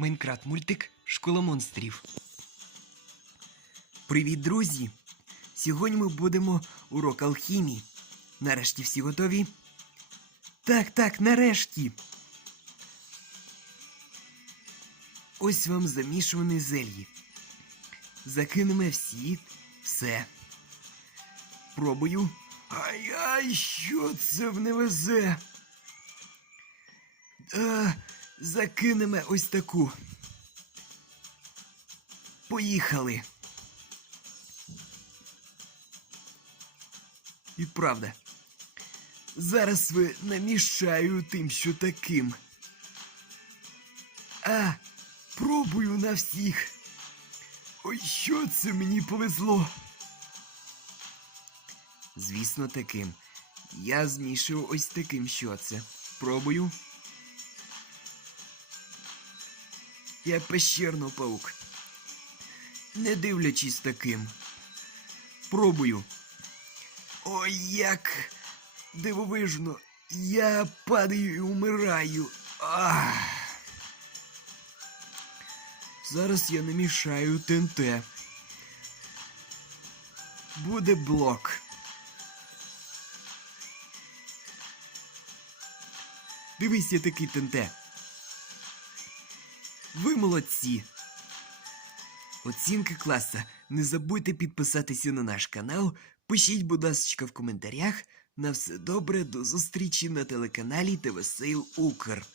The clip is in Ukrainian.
Майнкрафт мультик Школа монстрів. Привіт, друзі! Сьогодні ми будемо урок алхімії. Нарешті всі готові? Так, так, нарешті. Ось вам замішувані зельї. Закинемо всі все. Пробую. Ай-ай, що це в не везе? А, закинемо ось таку. Поїхали. І правда. Зараз ви намішаю тим, що таким. А, пробую на всіх. Ой, що це мені повезло. Звісно, таким. Я змішую ось таким, що це. Пробую. Я пещерно паук. Не дивлячись таким. Пробую. Ой, як дивовижно. Я падаю і умираю. Ах. Зараз я намішаю ТНТ. Буде блок. Дивись, я такий ТНТ. Ви молодці. Оцінки класа. Не забудьте підписатися на наш канал. Пишіть, будь ласка, в коментарях. На все добре, до зустрічі на телеканалі ТВ Укр.